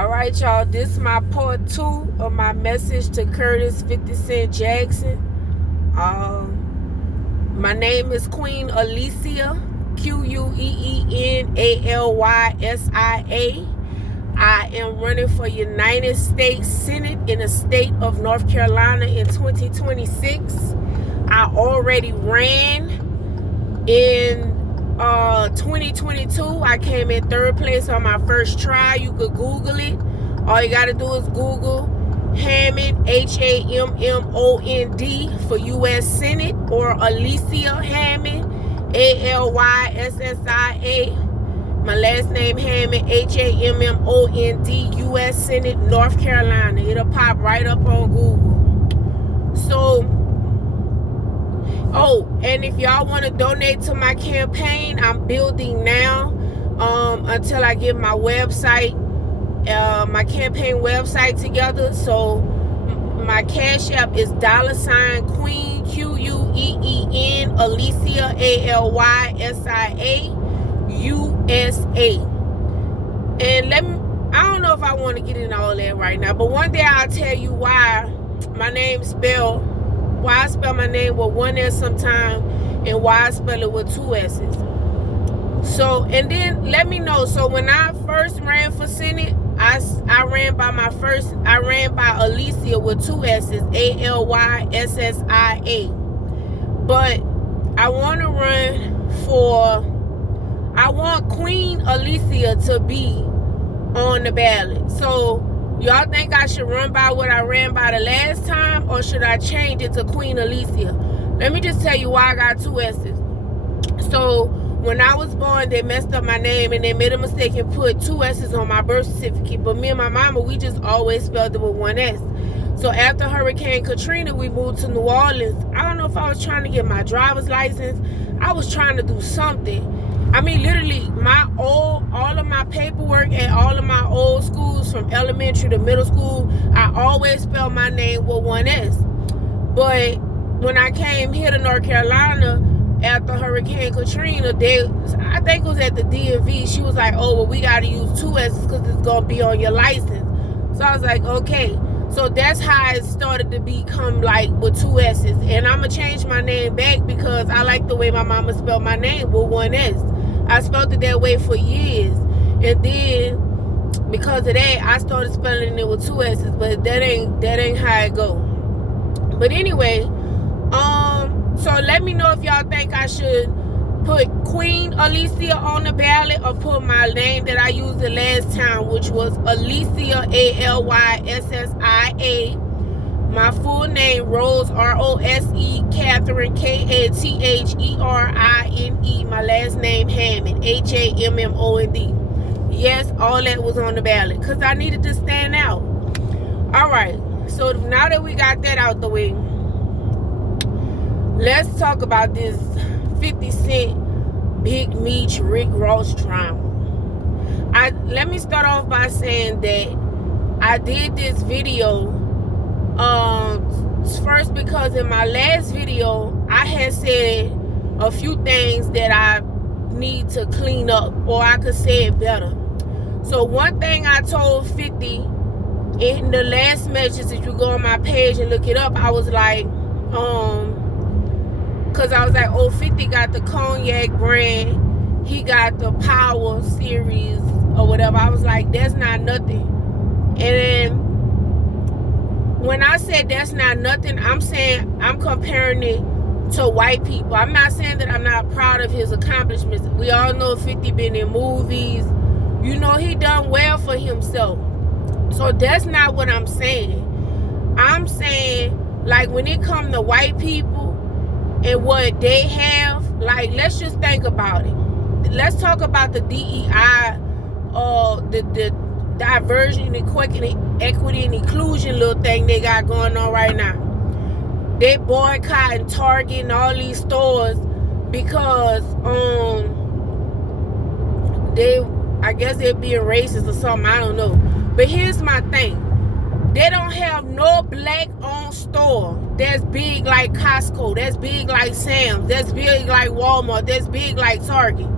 Alright, y'all, this is my part 2 of my message to Curtis 50 Cent Jackson. My name is Queen ALYSIA, QUEENALYSIA. I am running for United States Senate in the state of North Carolina in 2026. I already ran in 2022. I came in 3rd place on my first try. You could Google it. All you gotta do is Google Hammond, HAMMOND for U.S. Senate, or ALYSIA Hammond, ALYSSIA. My last name Hammond, HAMMOND, U.S. Senate, North Carolina. It'll pop right up on Google. So, oh, and if y'all want to donate to my campaign, I'm building now until I get my website, my campaign website together. So my Cash App is $Queen, QUEEN, ALYSIA, ALYSIA, USA. And I don't know if I want to get into all that right now, but one day I'll tell you why my name's spelled, why I spell my name with 1 S sometimes, and why I spell it with 2 S's. So, and then let me know. So when I first ran for Senate, I ran by ALYSIA with 2 S's, ALYSSIA. But I want to run for, I want Queen ALYSIA to be on the ballot. So y'all think I should run by what I ran by the last time, or should I change it to Queen ALYSIA? Let me just tell you why I got 2 S's. So when I was born, they messed up my name and they made a mistake and put 2 S's on my birth certificate. But me and my mama, we just always spelled it with 1 S. So after Hurricane Katrina, we moved to New Orleans. I don't know if I was trying to get my driver's license. I was trying to do something. I mean, literally, all of my paperwork at all of my old schools, from elementary to middle school, I always spelled my name with 1 S. But when I came here to North Carolina after Hurricane Katrina, I think it was at the DMV, she was like, oh, well, we got to use 2 S's because it's going to be on your license. So I was like, okay. So that's how it started to become like with 2 S's. And I'm going to change my name back because I like the way my mama spelled my name with 1 S. I spelled it that way for years. And then because of that, I started spelling it with 2 S's. But that ain't how it go. But anyway, so let me know if y'all think I should put Queen ALYSIA on the ballot or put my name that I used the last time, which was ALYSIA, ALYSSIA. My full name, Rose, ROSE, Catherine, KATHERINE. My last name, Hammond, HAMMOND. Yes, all that was on the ballot because I needed to stand out. All right, so now that we got that out the way, let's talk about this 50 Cent, Big Meech, Rick Ross drama. Let me start off by saying that I did this video first because in my last video I had said a few things that I need to clean up, or I could say it better. So one thing I told 50 in the last message, if you go on my page and look it up, I was like, because I was like, oh, 50 got the cognac brand, he got the Power series or whatever. I was like, that's not nothing. And then when I said that's not nothing, I'm saying I'm comparing it to white people. I'm not saying that I'm not proud of his accomplishments. We all know 50 been in movies. You know, he done well for himself. So that's not what I'm saying. I'm saying, like, when it comes to white people and what they have, like, let's just think about it. Let's talk about the DEI, the diversion, equity, and inclusion little thing they got going on right now. They boycotting Target and all these stores because I guess they're being racist or something, I don't know. But here's my thing. They don't have no black-owned store that's big like Costco, that's big like Sam's, that's big like Walmart, that's big like Target.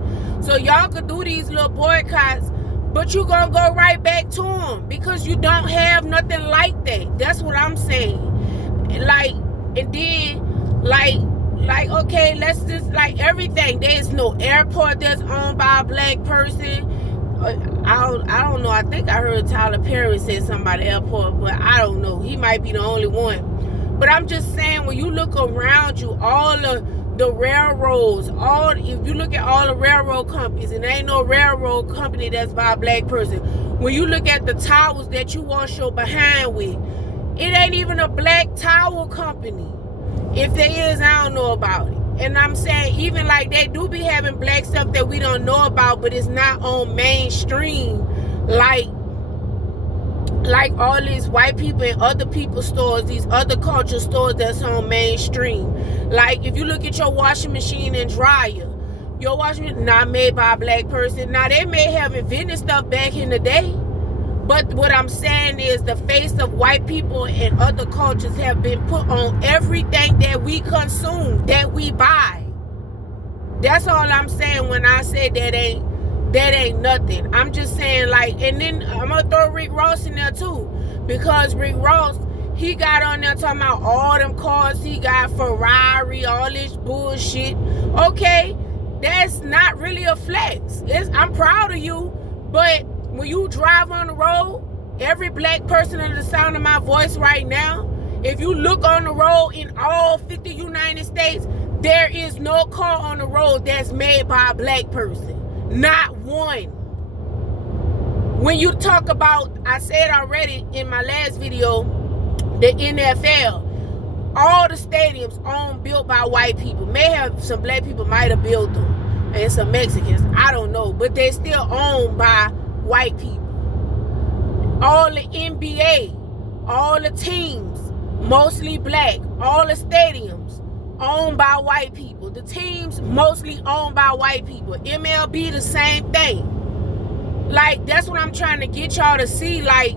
So y'all could do these little boycotts, but you gonna go right back to them because you don't have nothing like that. That's what I'm saying. Like, and then, like, okay, let's just, like, everything. There's no airport that's owned by a black person. I don't know. I think I heard Tyler Perry say something about the airport, but I don't know. He might be the only one. But I'm just saying, when you look around you, all the railroads, if you look at all the railroad companies, and there ain't no railroad company that's by a black person. When you look at the towers that you wash your behind with, it ain't even a black towel company. If there is, I don't know about it. And I'm saying, even like, they do be having black stuff that we don't know about, but it's not on mainstream like all these white people and other people's stores, these other culture stores that's on mainstream. Like, if you look at your washing machine and dryer, your washing machine not made by a black person. Now, they may have invented stuff back in the day, but what I'm saying is the face of white people and other cultures have been put on everything that we consume, that we buy. That's all I'm saying when I say that ain't nothing. I'm just saying, like, and then I'm gonna throw Rick Ross in there too, because Rick Ross, he got on there talking about all them cars he got, Ferrari, all this bullshit. Okay, that's not really a flex. I'm proud of you, but when you drive on the road, every black person under the sound of my voice right now, if you look on the road in all 50 United States, there is no car on the road that's made by a black person. Not one. When you talk about, I said already in my last video, the NFL, all the stadiums built by white people. May have some black people might have built them, and some Mexicans, I don't know, but they still owned by white people. All the NBA, all the teams, mostly black. All the stadiums owned by white people. The teams mostly owned by white people. MLB, the same thing. Like, that's what I'm trying to get y'all to see. Like,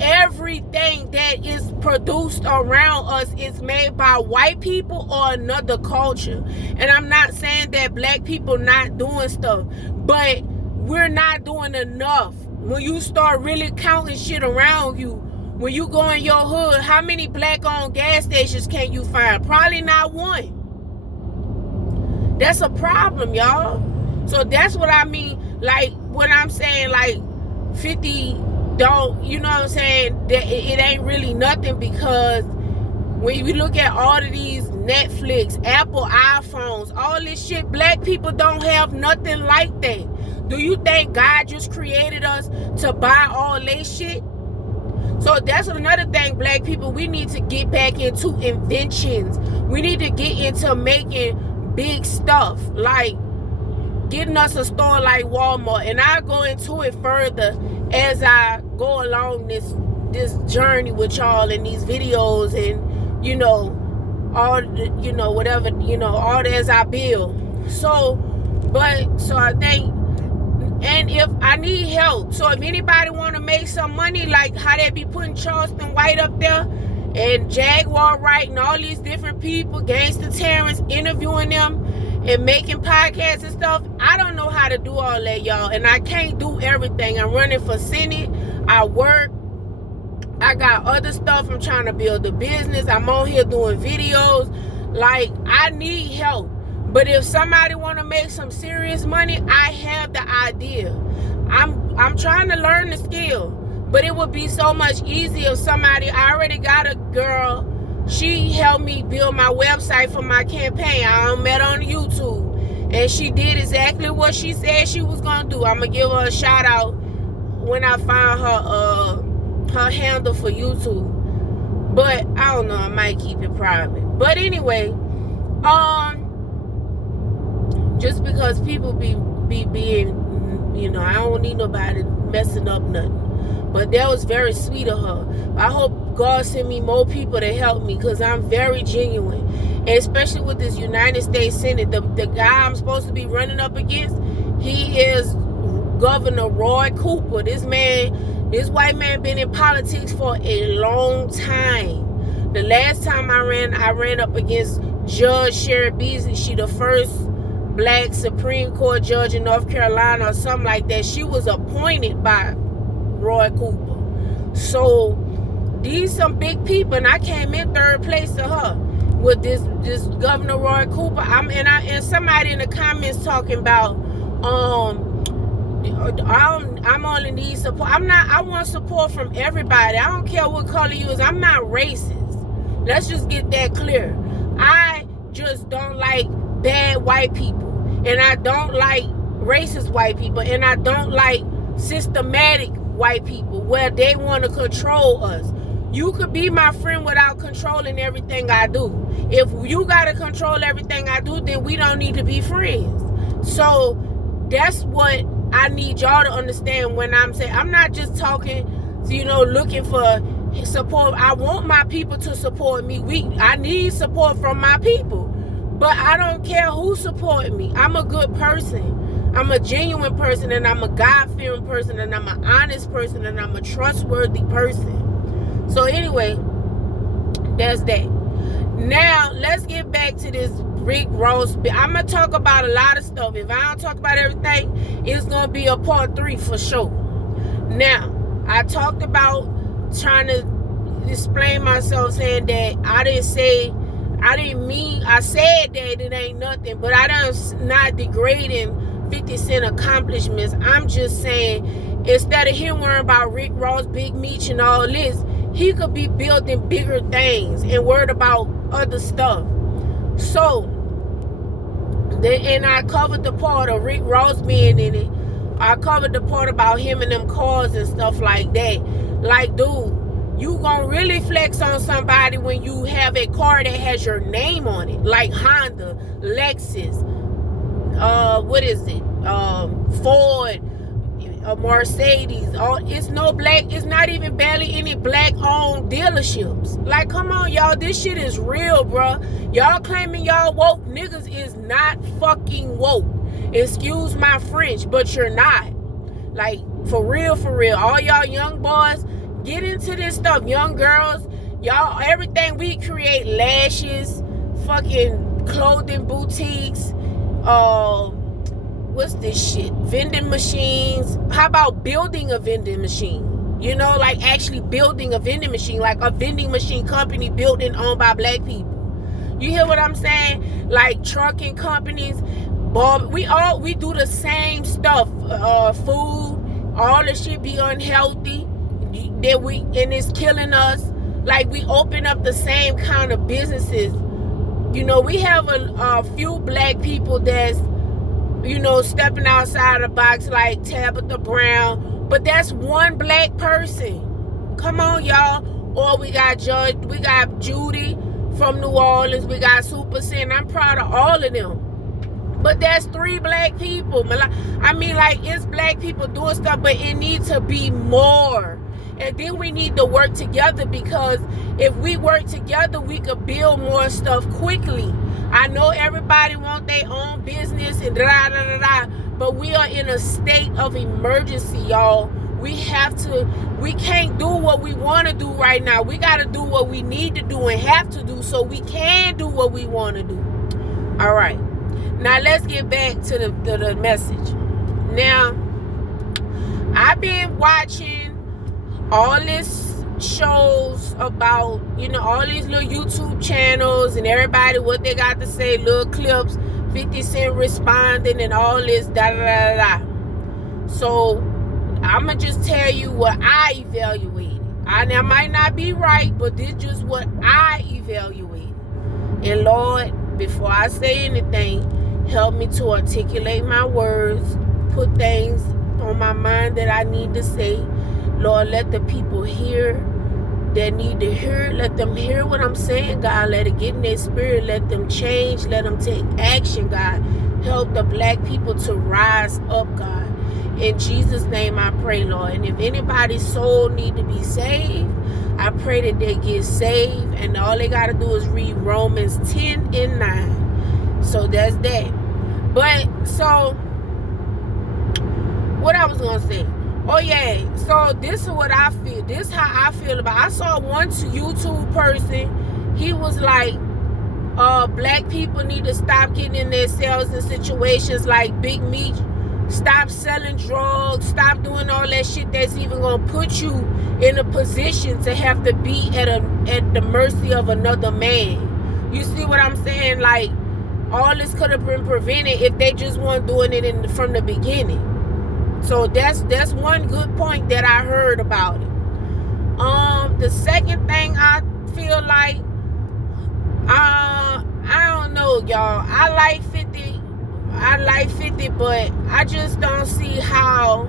everything that is produced around us is made by white people or another culture. And I'm not saying that black people not doing stuff, but we're not doing enough. When you start really counting shit around you, when you go in your hood, how many black-owned gas stations can you find? Probably not one. That's a problem, y'all. So that's what I mean. Like, when I'm saying, like, 50 don't, you know what I'm saying? That it ain't really nothing, because when we look at all of these Netflix, Apple, iPhones, all this shit, black people don't have nothing like that. Do you think God just created us to buy all this shit? So that's another thing, black people. We need to get back into inventions. We need to get into making big stuff, like getting us a store like Walmart. And I'll go into it further as I go along this journey with y'all in these videos, and, you know, all, you know, whatever, you know, all that as I build. So I think, and if I need help, so if anybody want to make some money, like how they be putting Charleston White up there and Jaguar Wright and all these different people, Gangsta Terrence, interviewing them and making podcasts and stuff, I don't know how to do all that, y'all. And I can't do everything. I'm running for Senate. I work. I got other stuff. I'm trying to build a business. I'm on here doing videos. Like, I need help. But if somebody want to make some serious money, I have the idea. I'm trying to learn the skill. But it would be so much easier if somebody, I already got a girl, she helped me build my website for my campaign. I met her on YouTube. And she did exactly what she said she was going to do. I'm going to give her a shout out when I find her handle for YouTube. But I don't know, I might keep it private. But anyway, just because people be being, you know, I don't need nobody messing up nothing. But that was very sweet of her. I hope God send me more people to help me, because I'm very genuine. And especially with this United States Senate, the guy I'm supposed to be running up against, he is Governor Roy Cooper. This white man been in politics for a long time. The last time I ran up against Judge Sherry Beasley. She the first black Supreme Court judge in North Carolina or something like that. She was appointed by Roy Cooper. So these some big people, and I came in third place to her with this Governor Roy Cooper. And somebody in the comments talking about I'm only need support. I want support from everybody. I don't care what color you is. I'm not racist. Let's just get that clear. I just don't like bad white people, and I don't like racist white people, and I don't like systematic white people where they want to control us. You could be my friend without controlling everything I do. If you gotta control everything I do, then we don't need to be friends. So that's what I need y'all to understand when I'm saying I'm not just talking, looking for support. I want my people to support me. I need support from my people. But I don't care who support me. I'm a good person. I'm a genuine person, and I'm a God-fearing person, and I'm an honest person, and I'm a trustworthy person. So anyway, that's that. Now, let's get back to this Rick Ross. I'm going to talk about a lot of stuff. If I don't talk about everything, it's going to be a part 3 for sure. Now, I talked about trying to explain myself, saying that I said that it ain't nothing, but I don't not degrading 50 Cent accomplishments. I'm just saying, instead of him worrying about Rick Ross, Big Meech, and all this, he could be building bigger things and worried about other stuff. So, and I covered the part of Rick Ross being in it. I covered the part about him and them cars and stuff like that. Like, dude, you gonna really flex on somebody when you have a car that has your name on it, like Honda, Lexus, Ford, Mercedes. It's not even barely any black-owned dealerships. Like, come on, y'all, this shit is real, bruh. Y'all claiming y'all woke, niggas is not fucking woke. Excuse my French, but you're not. Like, for real, all y'all young boys, get into this stuff. Young girls, y'all, everything we create, lashes, fucking clothing boutiques, what's this shit? Vending machines. How about building a vending machine? Like actually building a vending machine, like a vending machine company built and owned by black people. You hear what I'm saying? Like trucking companies. We do the same stuff. Food, all the shit be unhealthy. And it's killing us. Like, we open up the same kind of businesses. We have a few black people that's, stepping outside the box, like Tabitha Brown, but that's one black person. Come on, y'all. Or we got Judy from New Orleans, we got Super Sin. I'm proud of all of them. But that's 3 black people. It's black people doing stuff, but it needs to be more. And then we need to work together, because if we work together, we could build more stuff quickly. I know everybody want their own business and but we are in a state of emergency, y'all. We can't do what we want to do right now. We got to do what we need to do and have to do so we can do what we want to do. All right. Now let's get back to the message. Now, I've been watching all this shows about, all these little YouTube channels and everybody what they got to say, little clips, 50 Cent responding and all this, So, I'm going to just tell you what I evaluated. I might not be right, but this is just what I evaluated. And Lord, before I say anything, help me to articulate my words, put things on my mind that I need to say. Lord, let the people hear that need to hear. Let them hear what I'm saying, God. Let it get in their spirit. Let them change. Let them take action, God. Help the black people to rise up, God. In Jesus' name I pray, Lord. And if anybody's soul need to be saved, I pray that they get saved. And all they got to do is read Romans 10 and 9. So that's that. But, so, what I was going to say. Oh, yeah. So, this is what I feel. This is how I feel about it. I saw one YouTube person. He was like, Black people need to stop getting in themselves in situations like Big Meat. Stop selling drugs. Stop doing all that shit that's even gonna put you in a position to have to be at the mercy of another man. You see what I'm saying? Like, all this could have been prevented if they just weren't doing it from the beginning. So that's one good point that I heard about it. The second thing I feel like, I don't know, y'all. I like 50, but I just don't see how.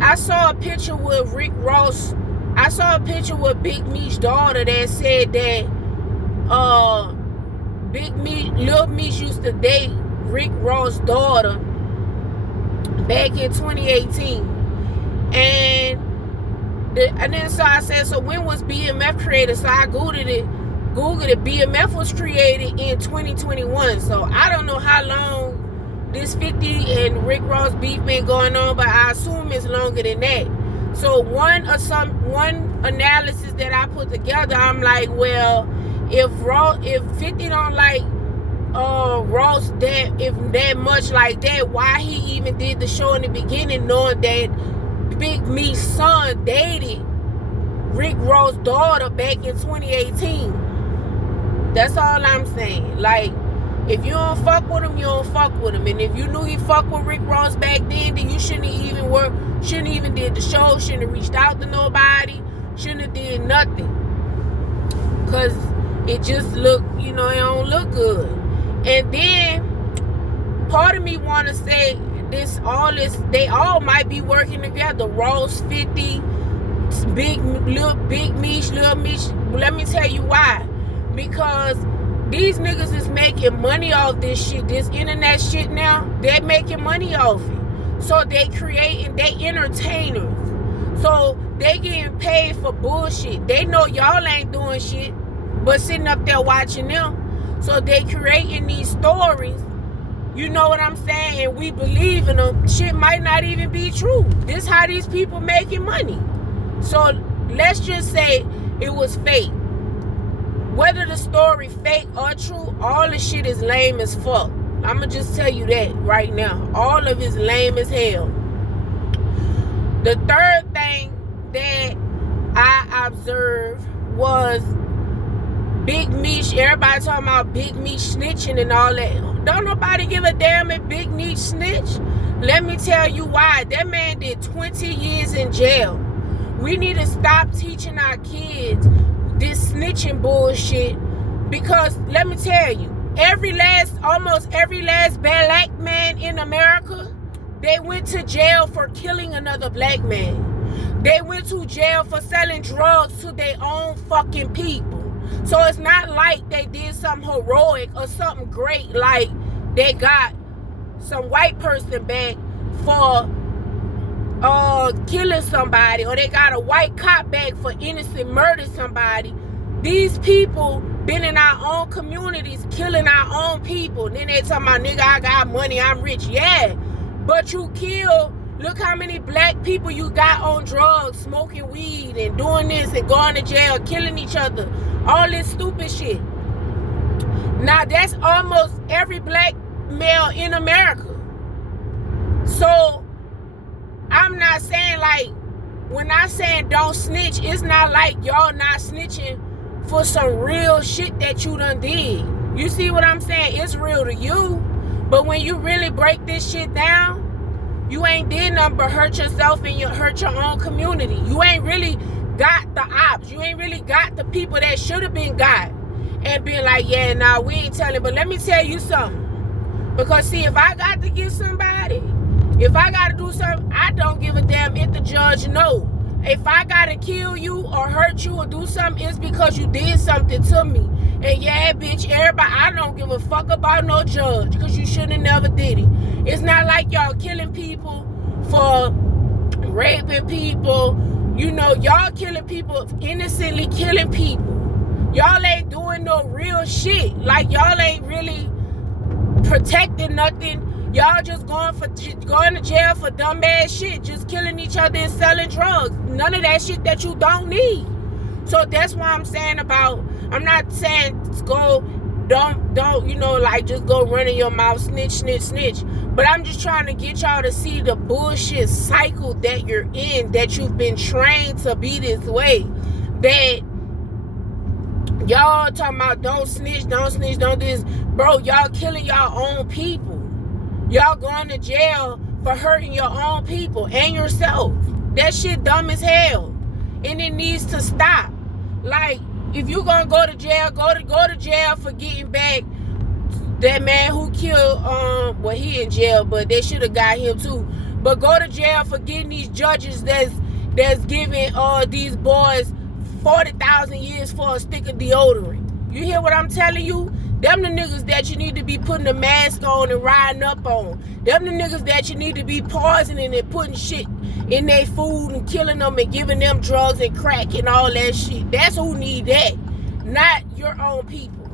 I saw a picture with Rick Ross. I saw a picture with Big Meech's daughter that said that Lil Meech used to date Rick Ross' daughter back in 2018. And then so I said, so when was BMF created? So I Googled it. BMF was created in 2021. So I don't know how long this 50 and Rick Ross beef been going on, but I assume it's longer than that. So one analysis that I put together, I'm like, well, if 50 don't like Ross that much like that, why he even did the show in the beginning, knowing that Big Meech's son dated Rick Ross' daughter back in 2018. That's all I'm saying. Like, if you don't fuck with him, you don't fuck with him. And if you knew he fucked with Rick Ross back then you shouldn't even did the show, shouldn't have reached out to nobody, shouldn't have did nothing. Cause it just look, it don't look good. And then part of me wanna say they all might be working together. Ross, 50, Big Meech, Lil Meech. Let me tell you why. Because these niggas is making money off this shit, this internet shit now. They're making money off it. So they creating, they entertainers. So they getting paid for bullshit. They know y'all ain't doing shit, but sitting up there watching them. So they creating these stories. You know what I'm saying? And we believe in them. Shit might not even be true. This how these people making money. So let's just say it was fake. Whether the story fake or true, all the shit is lame as fuck. I'ma just tell you that right now. All of it's lame as hell. The third thing that I observed was Big Meech. Everybody talking about Big Meech snitching and all that. Don't nobody give a damn if Big Meech snitch. Let me tell you why. That man did 20 years in jail. We need to stop teaching our kids this snitching bullshit, because let me tell you, almost every last black man in America, they went to jail for killing another black man. They went to jail for selling drugs to their own fucking people. So it's not like they did something heroic or something great, like they got some white person back for killing somebody, or they got a white cop back for innocent murder somebody. These people been in our own communities killing our own people. Then they talking about, nigga, I got money, I'm rich. Yeah, but you kill. Look how many black people you got on drugs, smoking weed and doing this and going to jail, killing each other. All this stupid shit. Now that's almost every black male in America. So I'm not saying, like, when I saying don't snitch, it's not like y'all not snitching for some real shit that you done did. You see what I'm saying? It's real to you. But when you really break this shit down, you ain't did nothing but hurt yourself and hurt your own community. You ain't really got the ops. You ain't really got the people that should have been got and been like, yeah, nah, we ain't telling. But let me tell you something. Because see, if I got to get somebody, if I got to do something, I don't give a damn if the judge know. If I got to kill you or hurt you or do something, it's because you did something to me. And yeah, bitch, everybody, I don't give a fuck about no judge, because you should have never did it. It's not like y'all killing people for raping people. You know, y'all killing people, innocently killing people. Y'all ain't doing no real shit. Like, y'all ain't really protecting nothing. Y'all just going to jail for dumb ass shit, just killing each other and selling drugs. None of that shit that you don't need. So that's why I'm saying about, I'm not saying snitches go, don't, you know, like just go running your mouth, snitch, snitch, snitch. But I'm just trying to get y'all to see the bullshit cycle that you're in, that you've been trained to be this way. That y'all talking about don't snitch, don't this. Bro, y'all killing y'all own people. Y'all going to jail for hurting your own people and yourself. That shit dumb as hell. And it needs to stop. Like, if you gonna go to jail, go to jail for getting back that man who killed, well, he in jail, but they should have got him too. But go to jail for getting these judges that's giving these boys 40,000 years for a stick of deodorant. You hear what I'm telling you? Them the niggas that you need to be putting a mask on and riding up on. Them the niggas that you need to be poisoning and putting shit in their food and killing them and giving them drugs and crack and all that shit. That's who need that, not your own people.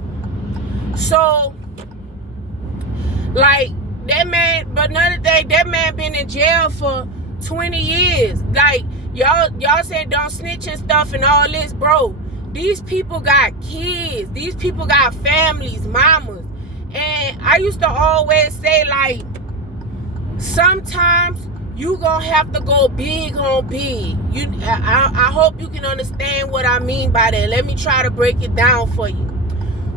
So, like, that man, but another thing, that man been in jail for 20 years. Like, y'all saying don't snitch and stuff and all this, bro. These people got kids. These people got families, mamas. And I used to always say, like, sometimes you gonna have to go big on big. I hope you can understand what I mean by that. Let me try to break it down for you.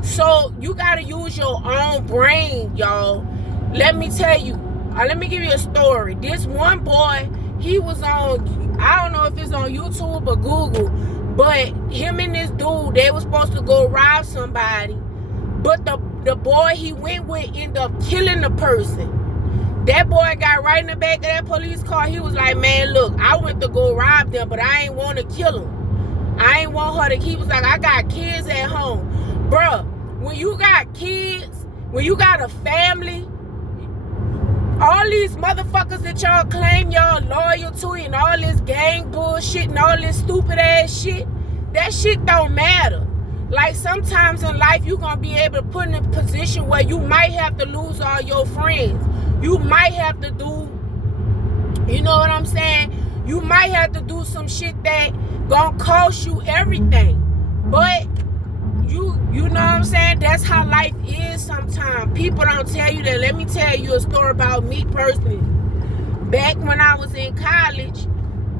So you gotta use your own brain, y'all. Let me tell you. Let me give you a story. This one boy, he was on, I don't know if it's on YouTube or Google, but him and this dude, they was supposed to go rob somebody. But the boy he went with ended up killing the person. That boy got right in the back of that police car. He was like, man, look, I went to go rob them, but I ain't want to kill him. I ain't want her to keep. He was like, I got kids at home. Bruh, when you got kids, when you got a family, all these motherfuckers that y'all claim y'all loyal to and all this gang bullshit and all this stupid ass shit, that shit don't matter. Like, sometimes in life you gonna be able to put in a position where you might have to lose all your friends. You might have to do, you know what I'm saying? You might have to do some shit that gonna cost you everything. But you know what I'm saying? That's how life is sometimes. People don't tell you that. Let me tell you a story about me personally. Back when I was in college,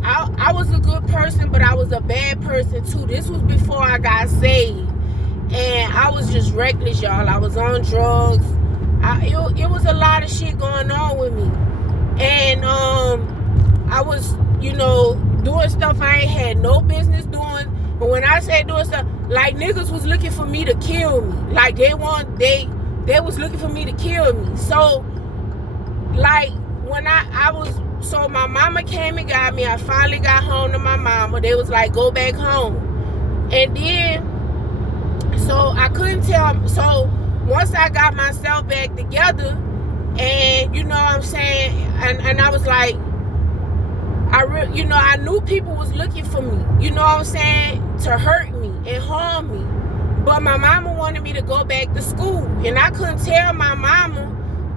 I was a good person, but I was a bad person too. This was before I got saved. And I was just reckless, y'all. I was on drugs. It was a lot of shit going on with me. And I was, you know, doing stuff I ain't had no business doing. But when I say doing stuff, like, niggas was looking for me to kill me. Like, they was looking for me to kill me. So, like, when I was, so my mama came and got me. I finally got home to my mama. They was like, go back home. And then, so I couldn't tell. So once I got myself back together, and you know what I'm saying, and I was like, you know, I knew people was looking for me, you know what I'm saying, to hurt me and harm me. But my mama wanted me to go back to school, and I couldn't tell my mama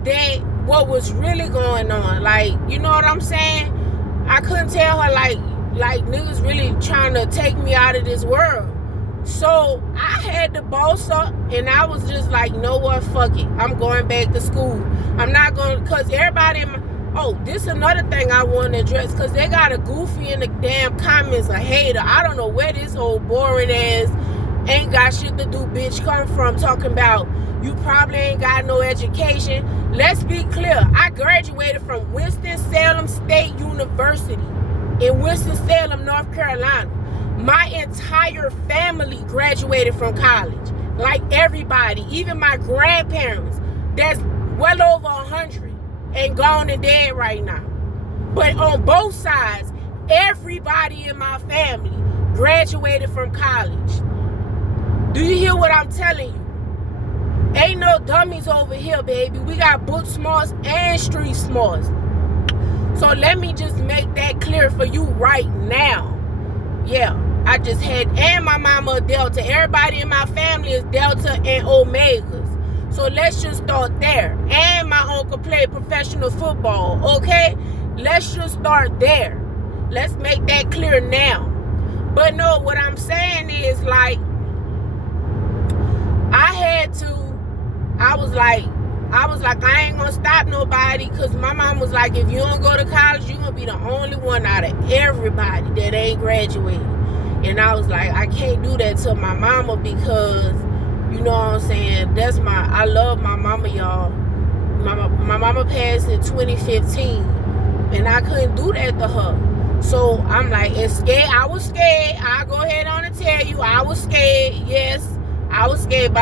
that what was really going on. Like, you know what I'm saying? I couldn't tell her, like niggas really trying to take me out of this world. So I had to boss up, and I was just like, you know what, fuck it, I'm going back to school. I'm not going, because everybody in my, oh, this is another thing I want to address, because they got a goofy in the damn comments, a hater. I don't know where this whole boring ass ain't got shit to do bitch come from, talking about you probably ain't got no education. Let's be clear. I graduated from Winston-Salem State University in Winston-Salem, North Carolina. My entire family graduated from college. Like, everybody, even my grandparents, that's well over 100 and gone and dead right now. But on both sides, everybody in my family graduated from college. Do you hear what I'm telling you? Ain't no dummies over here, baby. We got book smarts and street smarts. So let me just make that clear for you right now. Yeah, I just had, and my mama a Delta. Everybody in my family is Delta and Omegas. So let's just start there. And my uncle played professional football, okay? Let's just start there. Let's make that clear now. But no, what I'm saying is, like, I was like, I ain't gonna stop nobody, because my mom was like, if you don't go to college, you're gonna be the only one out of everybody that ain't graduated. And I was like, I can't do that to my mama, because, you know what I'm saying, I love my mama, y'all. My mama passed in 2015, and I couldn't do that to her. So I'm like, it's scared. I was scared. I'll go ahead on and tell you, I was scared. Yes, I was scared,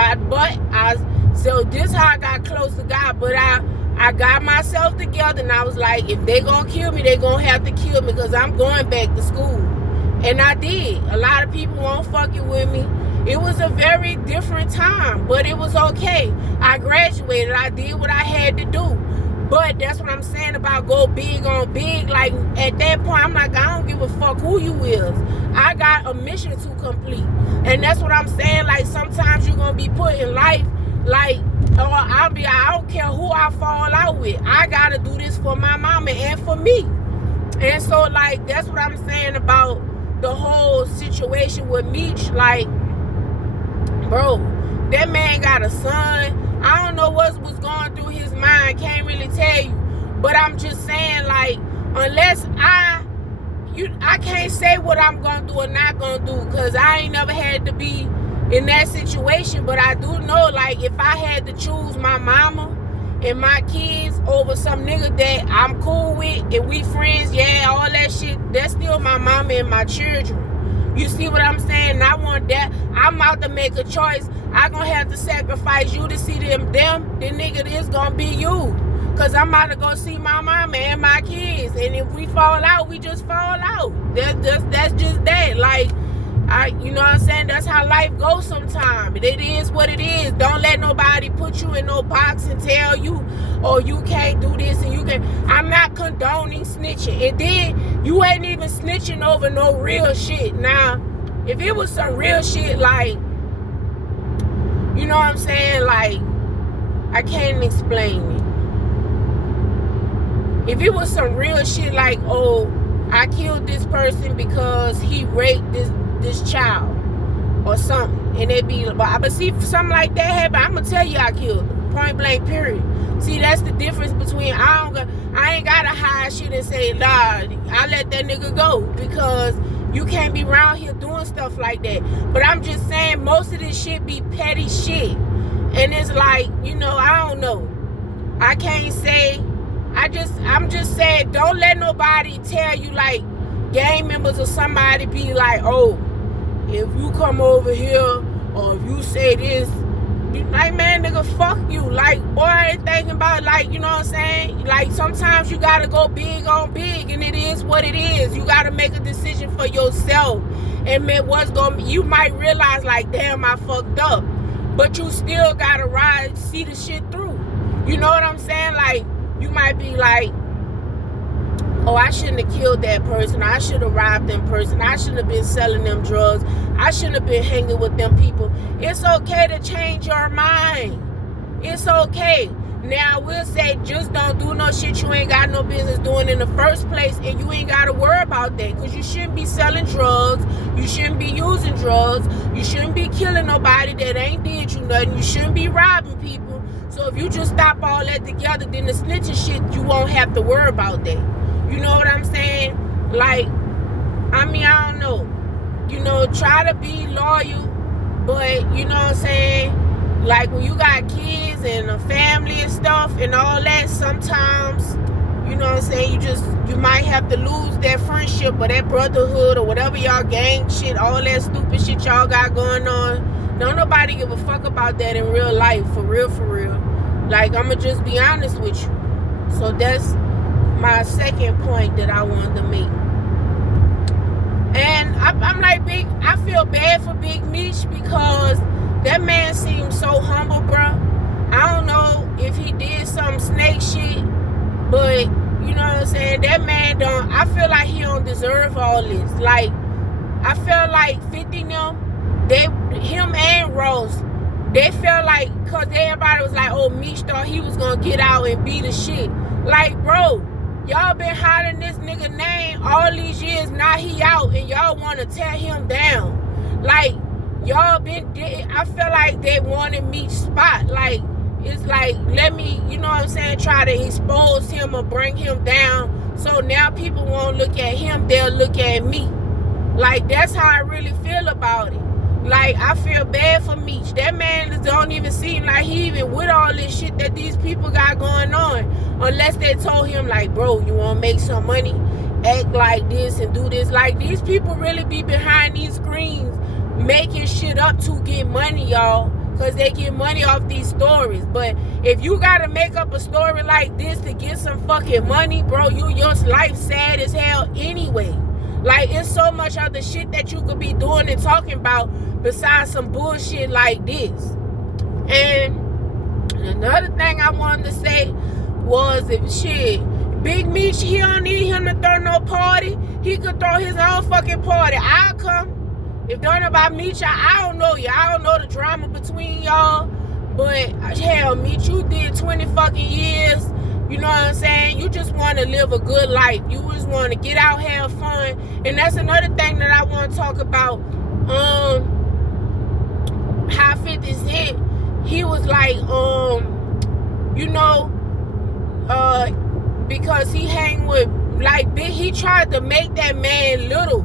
so this how I got close to God. But I got myself together, and I was like, if they gonna kill me, they gonna have to kill me, because I'm going back to school. And I did. A lot of people won't fucking with me. It was a very different time, but it was okay. I graduated. I did what I had to do. But that's what I'm saying about go big on big. Like, at that point, I'm like, I don't give a fuck who you is. I got a mission to complete. And that's what I'm saying. Like, sometimes you're going to be put in life, like, I don't care who I fall out with. I got to do this for my mama and for me. And so, like, that's what I'm saying about the whole situation with Meech. Like, bro, that man got a son. I don't know what was going through his mind. Can't really tell you. But I'm just saying, like, unless I can't say what I'm going to do or not going to do, because I ain't never had to be in that situation. But I do know, like, if I had to choose my mama and my kids over some nigga that I'm cool with and we friends, yeah, all that shit, that's still my mama and my children. You see what I'm saying? I want that. I'm out to make a choice. I gonna have to sacrifice you to see them. The nigga is gonna be you. Cause I'm about to go see my mama and my kids. And if we fall out, we just fall out. That's just that. Like, you know what I'm saying? That's how life goes sometimes. It is what it is. Don't let nobody put you in no box and tell you, oh, you can't do this and you can. I'm not condoning snitching. And then you ain't even snitching over no real shit. Now, if it was some real shit, like, you know what I'm saying? Like, I can't explain it. If it was some real shit, like, oh, I killed this person because he raped this child or something, and it be, but see, something like that happen, I'm gonna tell you I killed him, point blank, period. See, that's the difference between I ain't gotta hide shit and say, nah, I let that nigga go, because you can't be around here doing stuff like that. But I'm just saying, most of this shit be petty shit, and it's like, you know, I don't know, I can't say. I'm just saying, don't let nobody tell you, like, gang members or somebody be like, oh, if you come over here or if you say this, you like, man, nigga, fuck you. Like, boy, I ain't thinking about, like, you know what I'm saying? Like, sometimes you gotta go big on big, and it is what it is. You gotta make a decision for yourself. And man, you might realize, like, damn, I fucked up. But you still gotta see the shit through. You know what I'm saying? Like, you might be like, oh, I shouldn't have killed that person. I should have robbed them person. I shouldn't have been selling them drugs. I shouldn't have been hanging with them people. It's okay to change your mind. It's okay. Now, we'll say, just don't do no shit you ain't got no business doing in the first place, and you ain't got to worry about that, because you shouldn't be selling drugs. You shouldn't be using drugs. You shouldn't be killing nobody that ain't did you nothing. You shouldn't be robbing people. So if you just stop all that together, then the snitching shit, you won't have to worry about that. You know what I'm saying? Like, I mean, I don't know. You know, try to be loyal, but, you know what I'm saying? Like, when you got kids and a family and stuff and all that, sometimes, you know what I'm saying, you might have to lose that friendship or that brotherhood or whatever y'all gang shit, all that stupid shit y'all got going on. Don't nobody give a fuck about that in real life, for real, for real. Like, I'ma just be honest with you. So that's my second point that I wanted to make. And I'm like, I feel bad for Big Meech, because that man seems so humble, bro. I don't know if he did some snake shit, but, you know what I'm saying, that man I feel like he don't deserve all this. Like, I feel like 50 him and Rose, they felt like, because everybody was like, oh, Meech thought he was going to get out and be the shit. Like, bro, y'all been hiding this nigga name all these years. Now he out and y'all want to tear him down. Like, y'all I feel like they wanted Meech spot. Like, it's like, let me, you know what I'm saying, try to expose him or bring him down. So now people won't look at him, they'll look at me. Like, that's how I really feel about it. Like, I feel bad for Meech. That man don't even seem like he even with all this shit that these people got going on. Unless they told him, like, bro, you want to make some money? Act like this and do this. Like, these people really be behind these screens making shit up to get money, y'all. Because they get money off these stories. But if you got to make up a story like this to get some fucking money, bro, your life sad as hell anyway. Like, it's so much other shit that you could be doing and talking about besides some bullshit like this. And another thing I wanted to say was, if shit, Big Meech, he don't need him to throw no party. He could throw his own fucking party. I'll come. If don't know about Meech, I don't know you. I don't know the drama between y'all. But hell, Meech, you did 20 fucking years. You know what I'm saying? You just want to live a good life. You just want to get out, have fun. And that's another thing that I want to talk about. How 50 Cent, he was like, you know, because he hang with, like, big, he tried to make that man little.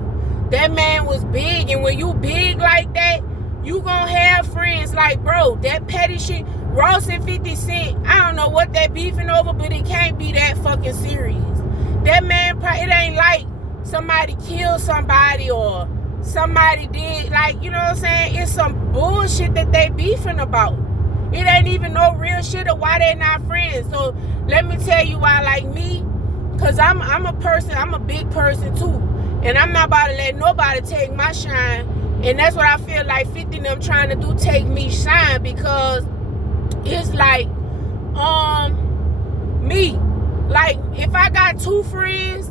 That man was big, and when you big like that, you gonna have friends. Like, bro, that petty shit, Ross and 50 Cent, I don't know what they beefing over, but it can't be that fucking serious. That man, it ain't like somebody killed somebody or somebody did, like, you know what I'm saying? It's some bullshit that they beefing about. It ain't even no real shit of why they not friends. So let me tell you why, like me, because I'm a person, I'm a big person too. And I'm not about to let nobody take my shine. And that's what I feel like 50 them trying to do, take me shine, because it's like, me. Like, if I got two friends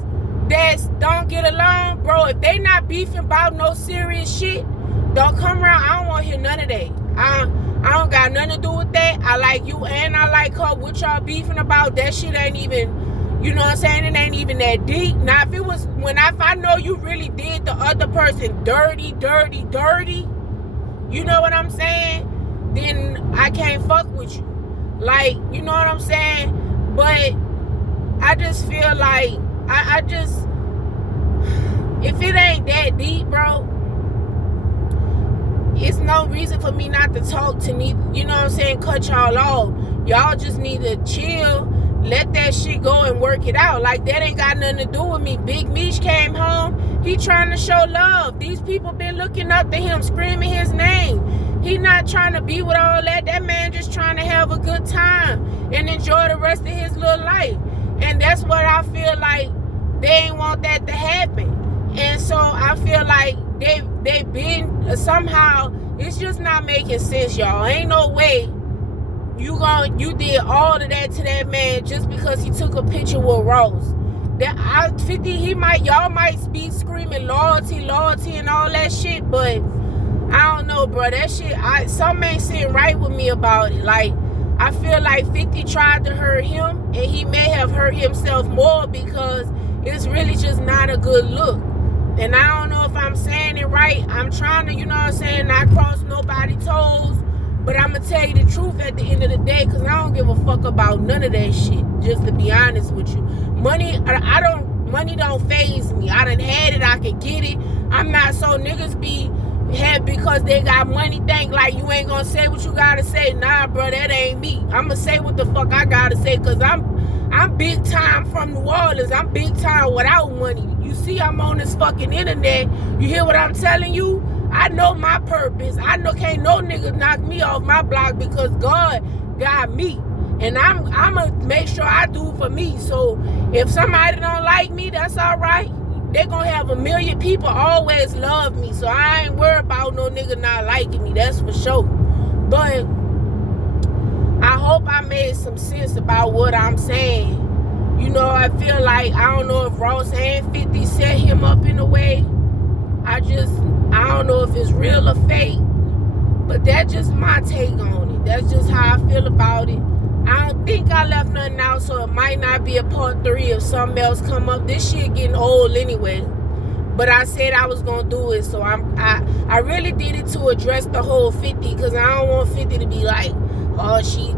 that don't get along, bro, if they not beefing about no serious shit, don't come around. I don't want to hear none of that. I don't got nothing to do with that. I like you and I like her. What y'all beefing about, that shit ain't even, you know what I'm saying? It ain't even that deep. Now, if it was, if I know you really did the other person dirty, you know what I'm saying? Then I can't fuck with you. Like, you know what I'm saying? But I just feel like, I just, if it ain't that deep, bro, it's no reason for me not to talk to me, you know what I'm saying, cut y'all off. Y'all just need to chill, let that shit go and work it out. Like, that ain't got nothing to do with me. Big Meech came home, he trying to show love. These people been looking up to him, screaming his name. He not trying to be with all that. That man just trying to have a good time and enjoy the rest of his little life. And that's what I feel like, they ain't want that to happen. And so I feel like they been, somehow, it's just not making sense, y'all. Ain't no way you did all of that to that man just because he took a picture with Ross. That 50, y'all might be screaming loyalty and all that shit, but I don't know, bro. That shit, something ain't sitting right with me about it. Like, I feel like 50 tried to hurt him, and he may have hurt himself more, because it's really just not a good look. And I don't know if I'm saying it right. I'm trying to, you know what I'm saying, not cross nobody's toes. But I'm going to tell you the truth at the end of the day, because I don't give a fuck about none of that shit, just to be honest with you. Money don't faze me. I done had it. I can get it. I'm not so niggas be had because they got money think like you ain't going to say what you got to say. Nah, bro, that ain't me. I'm going to say what the fuck I got to say, because I'm big time from New Orleans. I'm big time without money. You see, I'm on this fucking internet. You hear what I'm telling you? I know my purpose. I know can't no nigga knock me off my block, because God got me. And I'm going to make sure I do for me. So if somebody don't like me, that's all right. They're going to have a million people always love me. So I ain't worried about no nigga not liking me. That's for sure. But I hope I made some sense about what I'm saying. You know, I feel like, I don't know if Ross and 50 set him up in a way. I don't know if it's real or fake. But that's just my take on it. That's just how I feel about it. I don't think I left nothing out, so it might not be a part 3 if something else come up. This shit getting old anyway. But I said I was gonna do it, so I really did it to address the whole 50, because I don't want 50 to be like, oh, she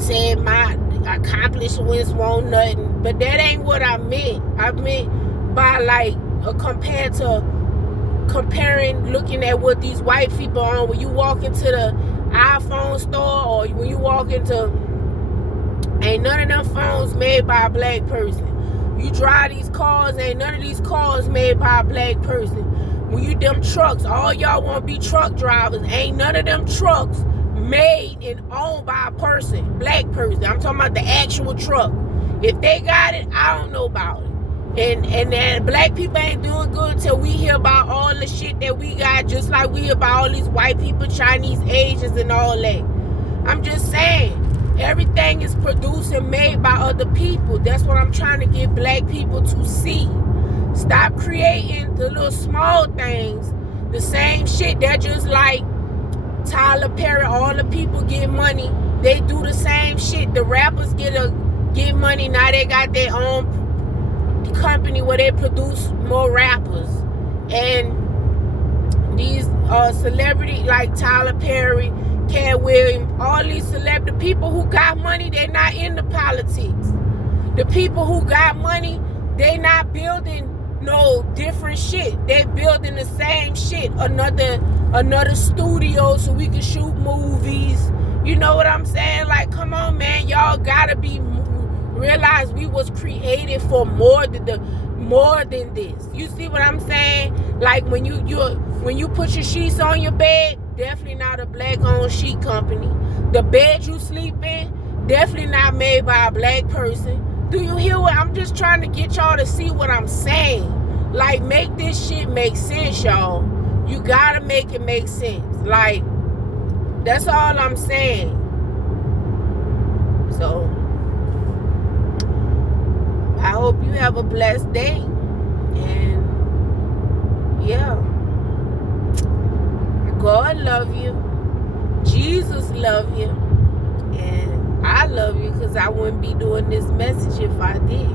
said my accomplishments won't nothing. But that ain't what I meant. I meant by like comparing, looking at what these white people are on. When you walk into the iPhone store, or when you walk into, ain't none of them phones made by a black person. You drive these cars, ain't none of these cars made by a black person. When you them trucks, all y'all want to be truck drivers, ain't none of them trucks made and owned by a person, black person. I'm talking about the actual truck. If they got it, I don't know about it. And then black people ain't doing good till we hear about all the shit that we got, just like we hear about all these white people, Chinese, Asians, and all that. I'm just saying, everything is produced and made by other people. That's what I'm trying to get black people to see. Stop creating the little small things, the same shit. They're just like Tyler Perry. All the people get money. They do the same shit. The rappers get money. Now they got their own company where they produce more rappers. And these celebrities like Tyler Perry, Cat Williams, all these celebrity people who got money, they're not into politics. The people who got money, they not building no different shit. They building the same shit. Another studio so we can shoot movies. You know what I'm saying? Like, come on, man. Y'all gotta realize we was created for more than this. You see what I'm saying? Like when you put your sheets on your bed, definitely not a black-owned sheet company. The bed you sleep in, definitely not made by a black person. Do you hear what I'm just trying to get y'all to see what I'm saying? Like, make this shit make sense, y'all. You gotta make it make sense. Like, that's all I'm saying. So I hope you have a blessed day. And yeah, God love you. Jesus love you. And I love you, because I wouldn't be doing this message if I did.